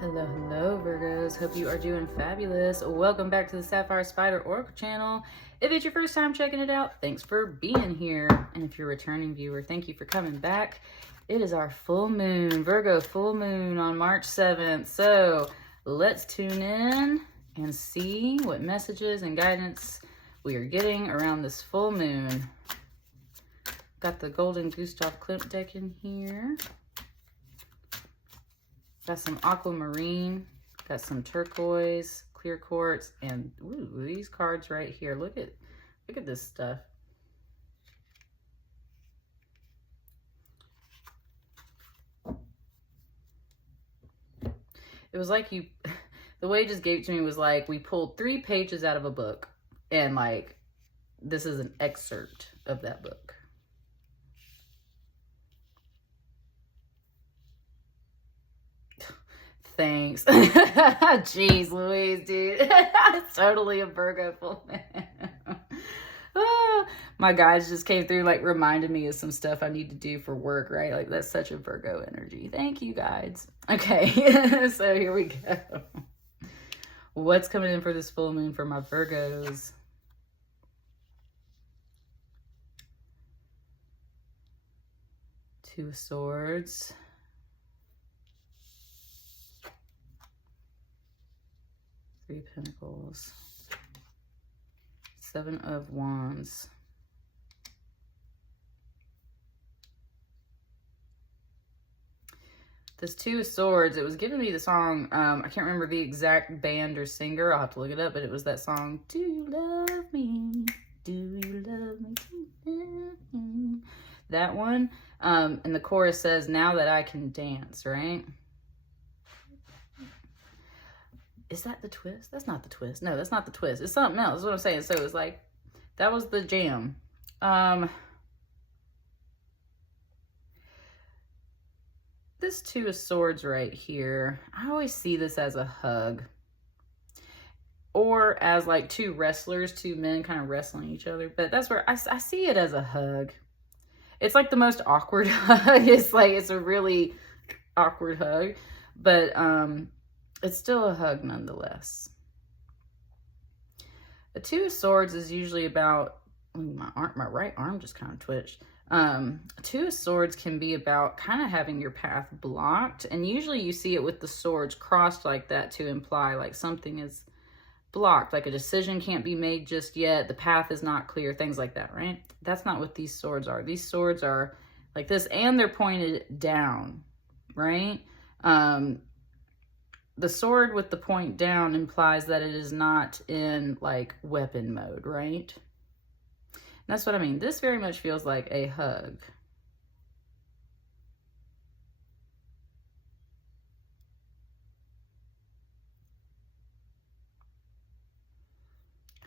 Hello, hello, Virgos. Hope you are doing fabulous. Welcome back to the Sapphire Spider Oracle channel. If it's your first time checking it out, thanks for being here. And if you're a returning viewer, thank you for coming back. It is our full moon, Virgo full moon on March 7th. So let's tune in and see what messages and guidance we are getting around this full moon. Got the Golden Gustav Klimt deck in here. Got some Aquamarine, got some Turquoise, Clear Quartz, and ooh, these cards right here. Look at this stuff. It was like the way it just gave it to me was like we pulled 3 pages out of a book, and like this is an excerpt of that book. Thanks. Jeez Louise, dude. It's totally a Virgo full moon. My guys just came through, like, reminded me of some stuff I need to do for work, right? Like, that's such a Virgo energy. Thank you, guys. Okay, so here we go. What's coming in for this full moon for my Virgos? Two of Swords. Three of Pentacles, 7 of Wands, this 2 of Swords. It was giving me the song, I can't remember the exact band or singer, I'll have to look it up, but it was that song, Do You Love Me? Do You Love Me? That one, and the chorus says, Now That I Can Dance, right? Is that the twist? That's not the twist. No, that's not the twist. It's something else. That's what I'm saying. So it was like, that was the jam. This 2 of Swords right here, I always see this as a hug. Or as like 2 wrestlers, 2 men kind of wrestling each other. But that's where I see it as a hug. It's like the most awkward hug. It's like, it's a really awkward hug. But, it's still a hug nonetheless. The 2 of Swords is usually about, ooh, my right arm just kind of twitched. 2 of Swords can be about kind of having your path blocked. And usually you see it with the swords crossed like that to imply like something is blocked. Like a decision can't be made just yet. The path is not clear. Things like that, right? That's not what these swords are. These swords are like this and they're pointed down, right? The sword with the point down implies that it is not in like weapon mode, right? And that's what I mean. This very much feels like a hug.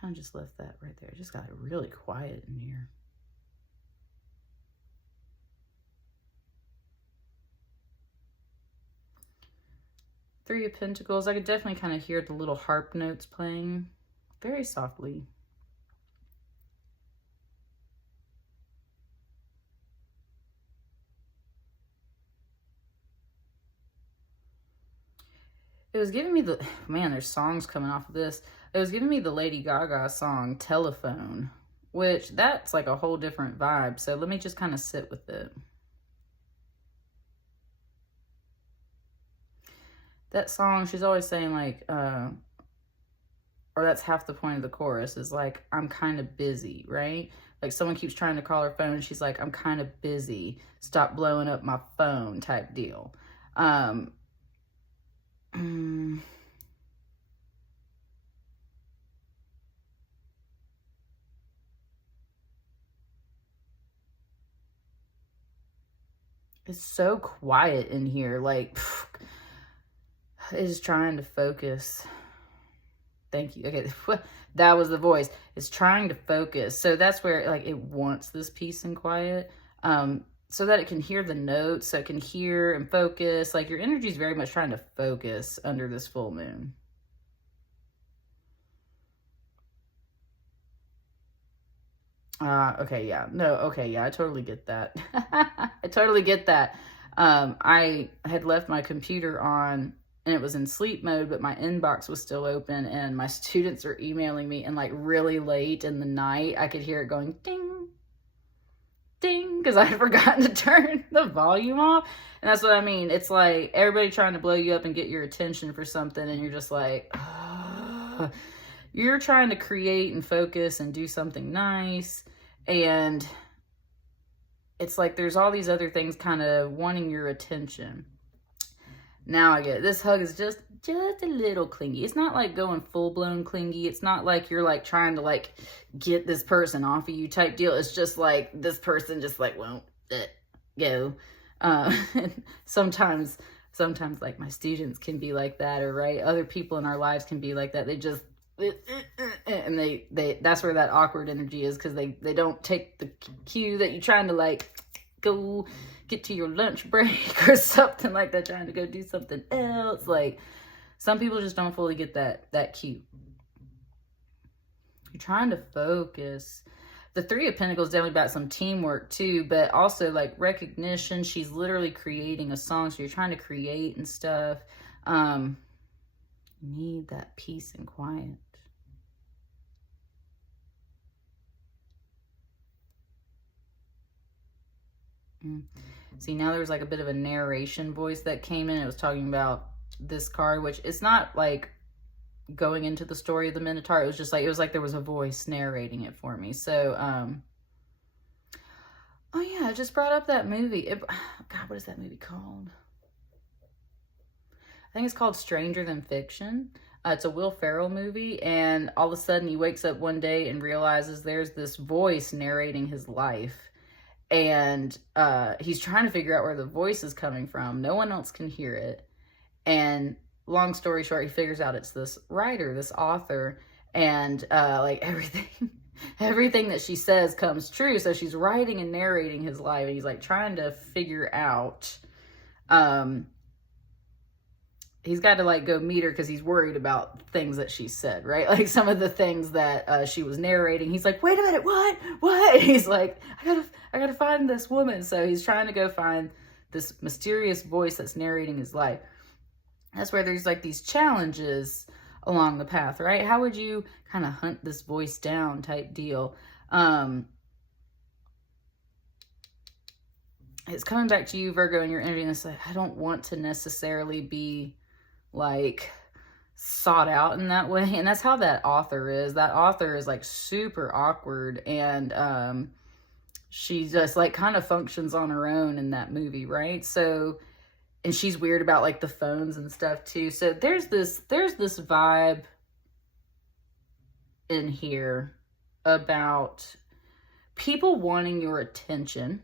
Kind of just left that right there. Just got really quiet in here. Three of Pentacles. I could definitely kind of hear the little harp notes playing very softly. It was giving me the, man, there's songs coming off of this. It was giving me the Lady Gaga song, Telephone, which that's like a whole different vibe. So let me just kind of sit with it. That song, she's always saying like, or that's half the point of the chorus is like, I'm kind of busy, right? Like someone keeps trying to call her phone and she's like, I'm kind of busy. Stop blowing up my phone type deal. It's so quiet in here. Like, is trying to focus. Thank you. Okay, that was the voice. It's trying to focus. So that's where like it wants this peace and quiet, so that it can hear the notes, so it can hear and focus. Like your energy is very much trying to focus under this full moon. Okay, yeah. No, okay, yeah, I totally get that. I totally get that. I had left my computer on and it was in sleep mode, but my inbox was still open, and my students are emailing me, and like really late in the night, I could hear it going ding, ding, because I had forgotten to turn the volume off. And that's what I mean. It's like everybody trying to blow you up and get your attention for something, and you're just like, you're trying to create and focus and do something nice, and it's like there's all these other things kind of wanting your attention. Now I get it. This hug is just a little clingy. It's not like going full-blown clingy. It's not like you're like trying to like get this person off of you type deal. It's just like this person just like won't go. Sometimes like my students can be like that, or right, other people in our lives can be like that. They just and they that's where that awkward energy is, because they don't take the cue that you're trying to like go get to your lunch break or something like that, trying to go do something else. Like some people just don't fully get that cue. You're trying to focus. The Three of Pentacles definitely about some teamwork too, but also like recognition. She's literally creating a song, so you're trying to create and stuff. You need that peace and quiet. See, now there's like a bit of a narration voice that came in. It was talking about this card, which it's not like going into the story of the Minotaur. It was like there was a voice narrating it for me. So, oh yeah, I just brought up that movie. God, what is that movie called? I think it's called Stranger Than Fiction. It's a Will Ferrell movie, and all of a sudden he wakes up one day and realizes there's this voice narrating his life. And he's trying to figure out where the voice is coming from. No one else can hear it. And long story short, he figures out it's this writer, this author, and like everything that she says comes true. So she's writing and narrating his life, and he's like trying to figure out. He's got to like go meet her because he's worried about things that she said, right? Like some of the things that she was narrating. He's like, wait a minute, what? And he's like, I gotta find this woman. So he's trying to go find this mysterious voice that's narrating his life. That's where there's like these challenges along the path, right? How would you kind of hunt this voice down type deal? It's coming back to you, Virgo, and your energy. And it's like, I don't want to necessarily be like sought out in that way. And that's how that author is. That author is like super awkward, and she just like kind of functions on her own in that movie, right? So, and she's weird about like the phones and stuff too. So there's this vibe in here about people wanting your attention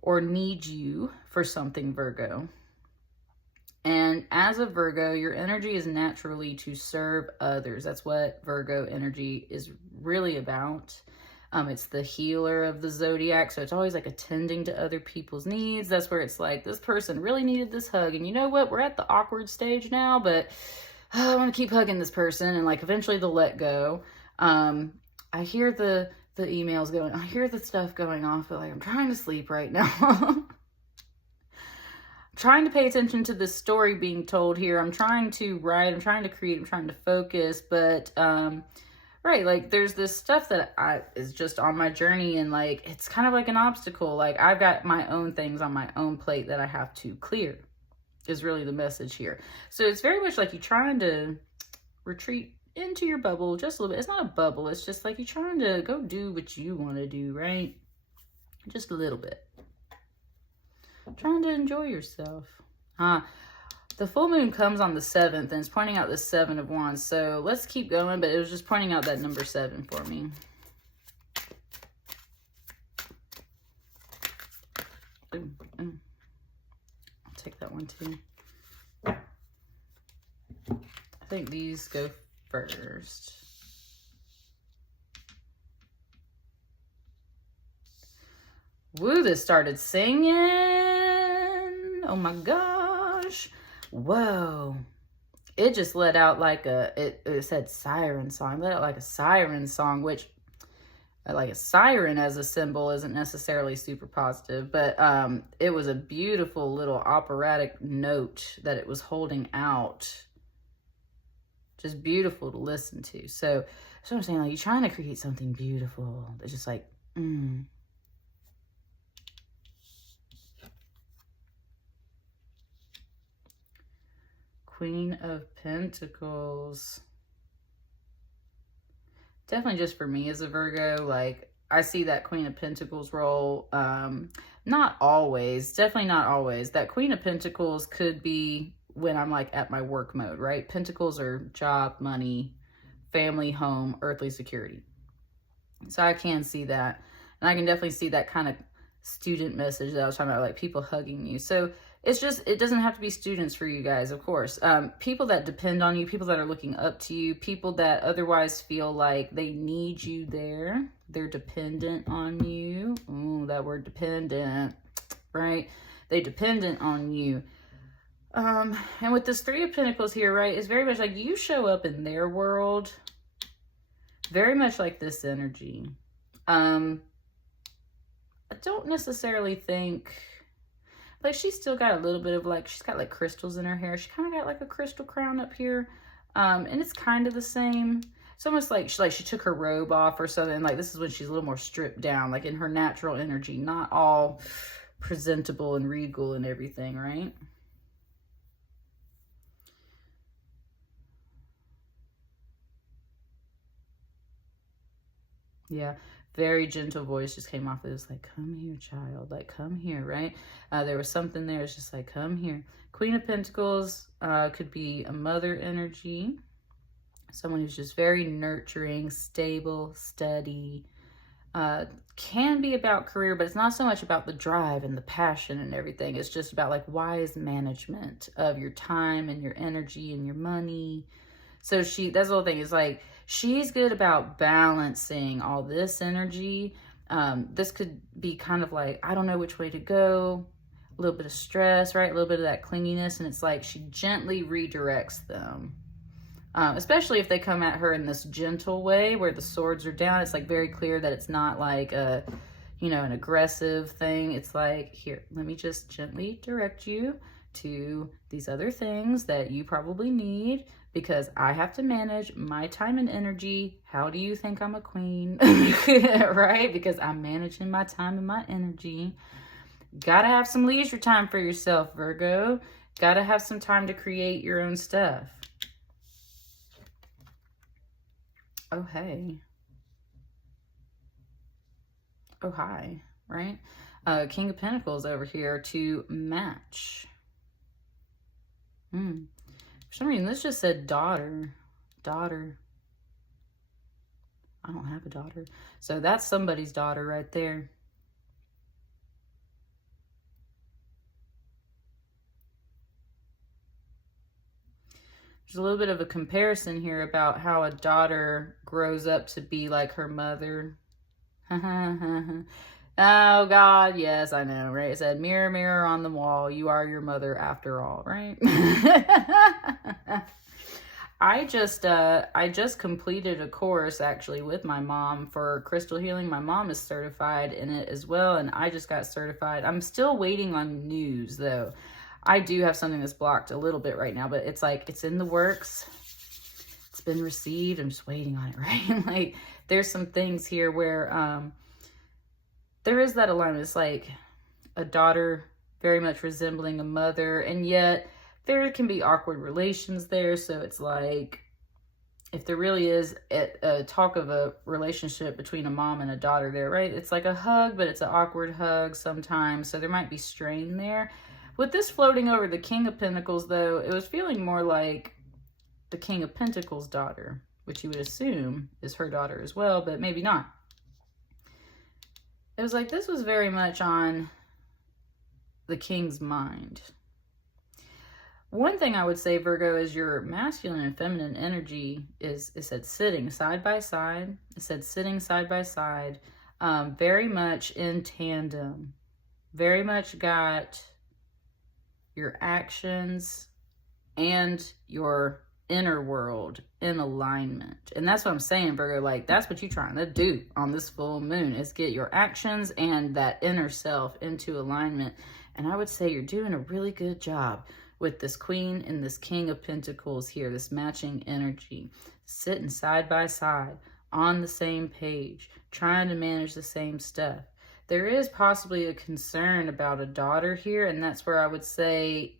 or need you for something, Virgo. And as a Virgo, your energy is naturally to serve others. That's what Virgo energy is really about. It's the healer of the zodiac. So it's always like attending to other people's needs. That's where it's like, this person really needed this hug. And you know what? We're at the awkward stage now, but I want to keep hugging this person. And like, eventually they'll let go. I hear the emails going, I hear the stuff going off, but like, I'm trying to sleep right now. Trying to pay attention to the story being told here. I'm trying to write, I'm trying to create, I'm trying to focus, but right, like there's this stuff that is just on my journey, and like it's kind of like an obstacle. Like I've got my own things on my own plate that I have to clear, is really the message here. So it's very much like you're trying to retreat into your bubble just a little bit. It's not a bubble, it's just like you're trying to go do what you want to do, right? Just a little bit. Trying to enjoy yourself. The full moon comes on the 7th, and it's pointing out the 7 of Wands. So let's keep going, but it was just pointing out that number 7 for me. I'll take that one too. I think these go first. Woo, this started singing. Oh my gosh. Whoa. It just let out like it said siren song. Let out like a siren song, which like a siren as a symbol isn't necessarily super positive, but it was a beautiful little operatic note that it was holding out. Just beautiful to listen to. So that's what I'm saying, like, you're trying to create something beautiful. It's just like, Queen of Pentacles. Definitely just for me as a Virgo, like, I see that Queen of Pentacles role. Not always, definitely not always. That Queen of Pentacles could be when I'm like at my work mode, right? Pentacles are job, money, family, home, earthly security. So I can see that. And I can definitely see that kind of student message that I was talking about, like people hugging you. So it's just, it doesn't have to be students for you guys, of course. People that depend on you, people that are looking up to you, people that otherwise feel like they need you there. They're dependent on you. Ooh, that word dependent, right? They dependent on you. And with this Three of Pentacles here, right, it's very much like you show up in their world, very much like this energy. I don't necessarily think, like, she's still got a little bit of, like, she's got like crystals in her hair. She kind of got like a crystal crown up here. And it's kind of the same. It's almost like she took her robe off or something. Like, this is when she's a little more stripped down, like in her natural energy, not all presentable and regal and everything, right? Yeah, very gentle voice just came off. It was like, come here, child. Like, come here, right? There was something there. It's just like, come here. Queen of Pentacles could be a mother energy. Someone who's just very nurturing, stable, steady. Can be about career, but it's not so much about the drive and the passion and everything. It's just about like wise management of your time and your energy and your money. So that's the whole thing, is like, she's good about balancing all this energy. This could be kind of like, I don't know which way to go, a little bit of stress, right? A little bit of that clinginess. And it's like, she gently redirects them. Especially if they come at her in this gentle way where the swords are down. It's like very clear that it's not like a, you know, an aggressive thing. It's like, here, let me just gently direct you to these other things that you probably need, because I have to manage my time and energy. How do you think I'm a queen? Right? Because I'm managing my time and my energy. Gotta have some leisure time for yourself, Virgo. Gotta have some time to create your own stuff. Oh, hey. Oh, hi, right? King of Pentacles over here to match. For some reason, this just said daughter. Daughter. I don't have a daughter. So that's somebody's daughter right there. There's a little bit of a comparison here about how a daughter grows up to be like her mother. Oh, God, yes, I know, right? It said, mirror, mirror on the wall, you are your mother after all, right? I just completed a course, actually, with my mom for crystal healing. My mom is certified in it as well, and I just got certified. I'm still waiting on news, though. I do have something that's blocked a little bit right now, but it's like, it's in the works. It's been received. I'm just waiting on it, right? Like, there's some things here where there is that alignment. It's like a daughter very much resembling a mother, and yet there can be awkward relations there. So it's like, if there really is a talk of a relationship between a mom and a daughter there, right? It's like a hug, but it's an awkward hug sometimes. So there might be strain there. With this floating over the King of Pentacles, though, it was feeling more like the King of Pentacles' daughter, which you would assume is her daughter as well, but maybe not. It was like this was very much on the King's mind. One thing I would say, Virgo, is your masculine and feminine energy is, it said sitting side by side. It said sitting side by side, very much in tandem. Very much got your actions and your inner world in alignment. And that's what I'm saying, Virgo. Like, that's what you're trying to do on this full moon, is get your actions and that inner self into alignment. And I would say you're doing a really good job with this Queen and this King of Pentacles here, this matching energy, sitting side by side on the same page, trying to manage the same stuff. There is possibly a concern about a daughter here, and that's where I would say,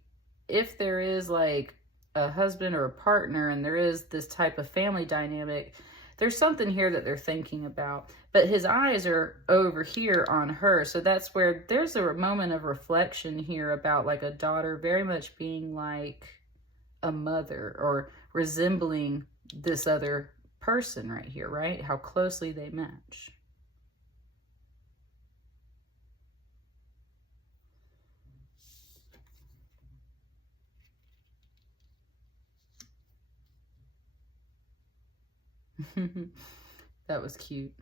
if there is like a husband or a partner and there is this type of family dynamic, there's something here that they're thinking about. But his eyes are over here on her, so that's where there's a moment of reflection here about like a daughter very much being like a mother, or resembling this other person right here, right? How closely they match. That was cute.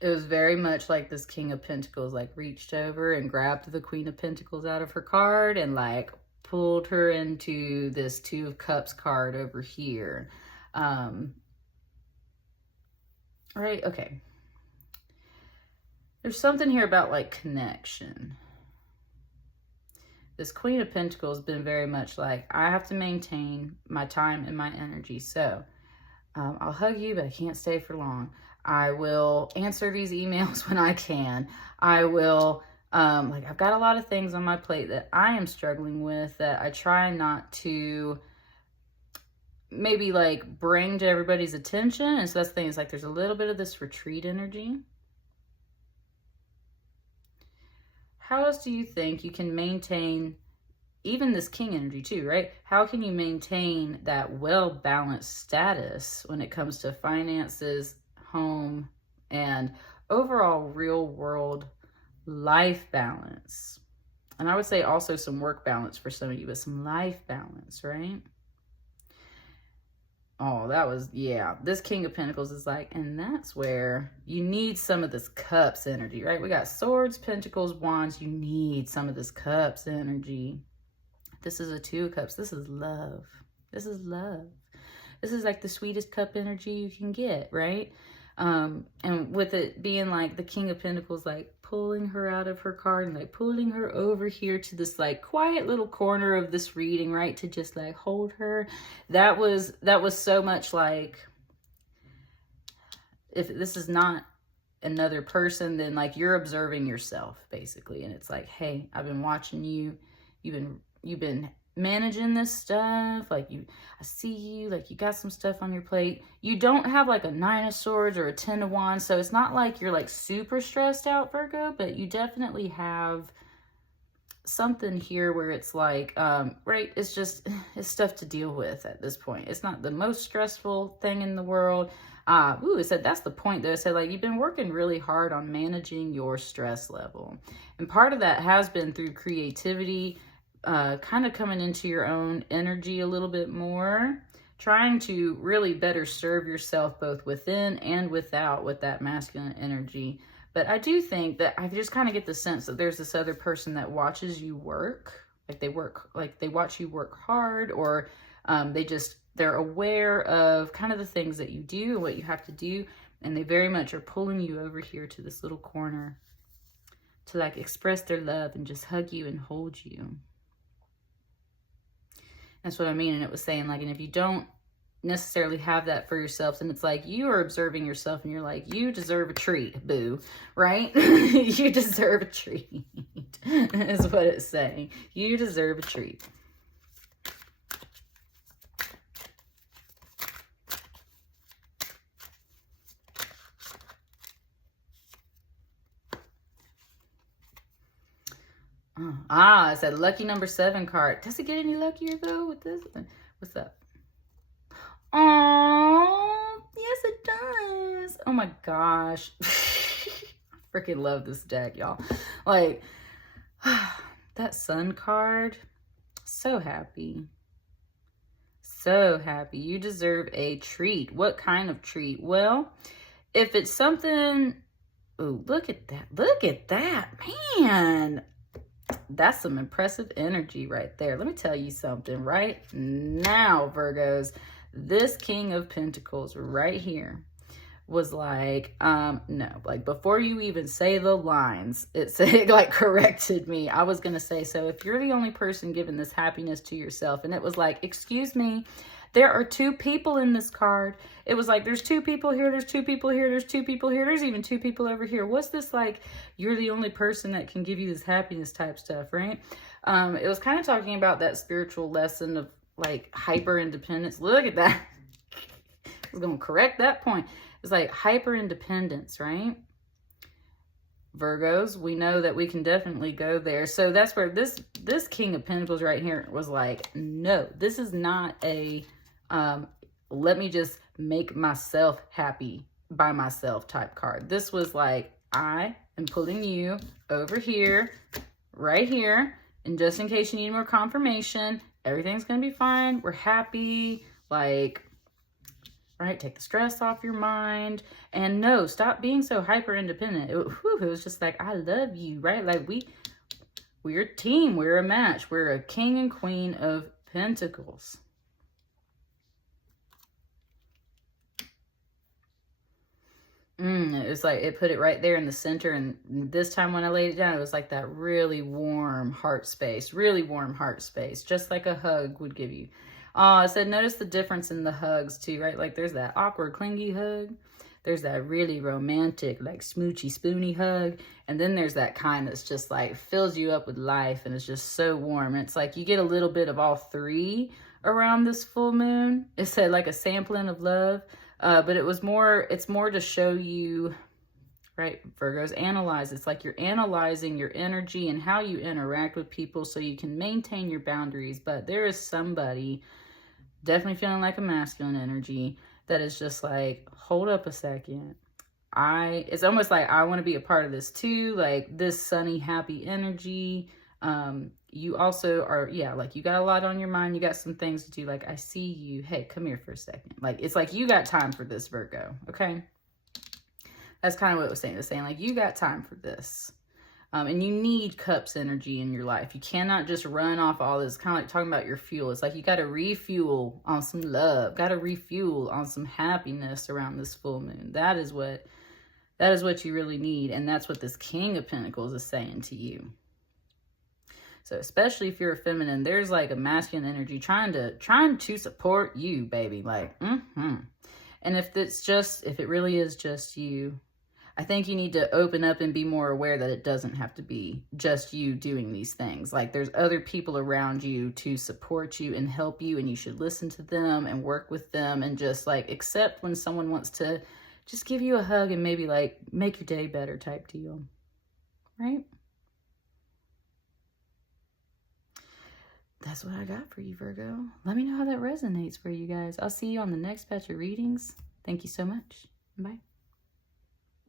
It was very much like this King of Pentacles like reached over and grabbed the Queen of Pentacles out of her card and like pulled her into this Two of Cups card over here. Right, okay. There's something here about like connection. This Queen of Pentacles has been very much like, I have to maintain my time and my energy. So I'll hug you, but I can't stay for long. I will answer these emails when I can. I will, like, I've got a lot of things on my plate that I am struggling with that I try not to maybe like bring to everybody's attention. And so that's the thing, is like there's a little bit of this retreat energy. How else do you think you can maintain even this King energy too, right? How can you maintain that well-balanced status when it comes to finances, home, and overall real world life balance? And I would say also some work balance for some of you, but some life balance, right? Oh, that was, yeah. This King of Pentacles is like, and that's where you need some of this Cups energy, right? We got Swords, Pentacles, Wands. You need some of this Cups energy. This is a Two of Cups. This is love. This is love. This is like the sweetest cup energy you can get, right? And with it being like the King of Pentacles, like pulling her out of her card and like pulling her over here to this like quiet little corner of this reading, right? To just like hold her. That was so much like, if this is not another person, then like you're observing yourself basically. And it's like, hey, I've been watching you. You've been managing this stuff. Like I see you, like you got some stuff on your plate. You don't have like a Nine of Swords or a Ten of Wands. So it's not like you're like super stressed out, Virgo, but you definitely have something here where it's like, right, it's stuff to deal with at this point. It's not the most stressful thing in the world. It said that's the point though. It said like you've been working really hard on managing your stress level. And part of that has been through creativity, kind of coming into your own energy a little bit more, trying to really better serve yourself both within and without with that masculine energy. But I do think that I just kind of get the sense that there's this other person that watches you work, like they watch you work hard, or they're aware of kind of the things that you do and what you have to do, and they very much are pulling you over here to this little corner to like express their love and just hug you and hold you. That's what I mean. And it was saying like, and if you don't necessarily have that for yourself, and it's like you are observing yourself and you're like, you deserve a treat, boo, right? You deserve a treat is what it's saying. You deserve a treat. I said lucky number 7 card. Does it get any luckier though with this one? What's up? Oh, yes it does. Oh my gosh. I freaking love this deck, y'all. Like, that Sun card. So happy. So happy. You deserve a treat. What kind of treat? Well, if it's something... Oh, look at that. Look at that. Man. that's some impressive energy right there. Let me tell you something right now, Virgos. This King of Pentacles right here was like, no, like before you even say the lines, it said, like, corrected me. I was going to say, so if you're the only person giving this happiness to yourself, and it was like, excuse me, there are two people in this card. It was like, there's two people here, there's two people here, there's two people here, there's even two people over here. What's this, like, you're the only person that can give you this happiness type stuff, right? It was kind of talking about that spiritual lesson of, like, hyper independence. Look at that. I was going to correct that point. It's like hyper independence, right? Virgos, we know that we can definitely go there. So that's where this King of Pentacles right here was like, no, this is not a let me just make myself happy by myself type card. This was like, I am putting you over here, right here, and just in case you need more confirmation, everything's gonna be fine. We're happy, like, right? Take the stress off your mind. And no, stop being so hyper independent. It was just like, I love you, right? Like, we're a team. We're a match. We're a King and Queen of Pentacles. It was like, it put it right there in the center. And this time when I laid it down, it was like that really warm heart space, just like a hug would give you. I said, notice the difference in the hugs too, right? Like, there's that awkward, clingy hug. There's that really romantic, like, smoochy, spoony hug. And then there's that kind that's just like fills you up with life and it's just so warm. And it's like you get a little bit of all three around this full moon. It said like a sampling of love. But it's more to show you, right, Virgos, analyze. It's like you're analyzing your energy and how you interact with people so you can maintain your boundaries. But there is somebody definitely feeling like a masculine energy that is just like, hold up a second. It's almost like I want to be a part of this too. Like this sunny, happy energy. You also are, yeah, like you got a lot on your mind. You got some things to do. Like, I see you. Hey, come here for a second. Like, it's like you got time for this, Virgo. Okay. That's kind of what it was saying. It was saying like, you got time for this. And you need Cups energy in your life. You cannot just run off all this. Kind of like talking about your fuel. It's like you got to refuel on some love. Got to refuel on some happiness around this full moon. That is what you really need. And that's what this King of Pentacles is saying to you. So especially if you're a feminine, there's like a masculine energy trying to support you, baby. Like, And if it really is just you, I think you need to open up and be more aware that it doesn't have to be just you doing these things. Like, there's other people around you to support you and help you, and you should listen to them and work with them and just like accept when someone wants to just give you a hug and maybe like make your day better type deal, right? That's what I got for you, Virgo. Let me know how that resonates for you guys. I'll see you on the next batch of readings. Thank you so much. Bye.